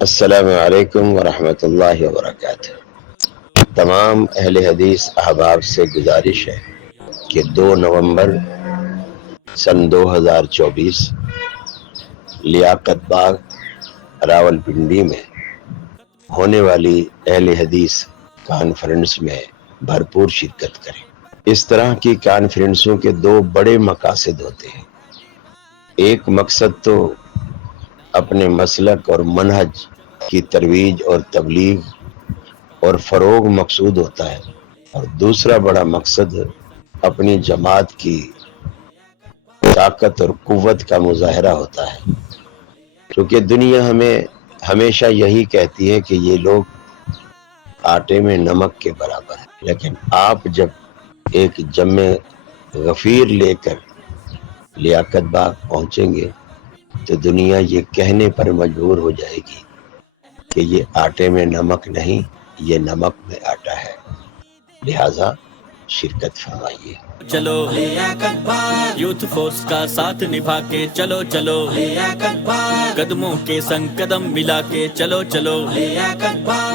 السلام علیکم ورحمۃ اللہ وبرکاتہ۔ تمام اہل حدیث احباب سے گزارش ہے کہ 2 نومبر سن 2024 لیاقت باغ راولپنڈی میں ہونے والی اہل حدیث کانفرنس میں بھرپور شرکت کریں۔ اس طرح کی کانفرنسوں کے 2 بڑے مقاصد ہوتے ہیں۔ ایک مقصد تو اپنے مسلک اور منہج کی ترویج اور تبلیغ اور فروغ مقصود ہوتا ہے، اور دوسرا بڑا مقصد اپنی جماعت کی طاقت اور قوت کا مظاہرہ ہوتا ہے، کیونکہ دنیا ہمیں ہمیشہ یہی کہتی ہے کہ یہ لوگ آٹے میں نمک کے برابر ہیں، لیکن آپ جب ایک جمع غفیر لے کر لیاقت باغ پہنچیں گے تو دنیا یہ کہنے پر مجبور ہو جائے گی کہ یہ آٹے میں نمک نہیں، یہ نمک میں آٹا ہے، لہذا شرکت فرمائیے۔ چلو لیاقت باغ یوتھ فورس کا ساتھ نبھا کے چلو چلو لیاقت باغ قدموں کے سنگ قدم ملا کے چلو چلو لیاقت باغ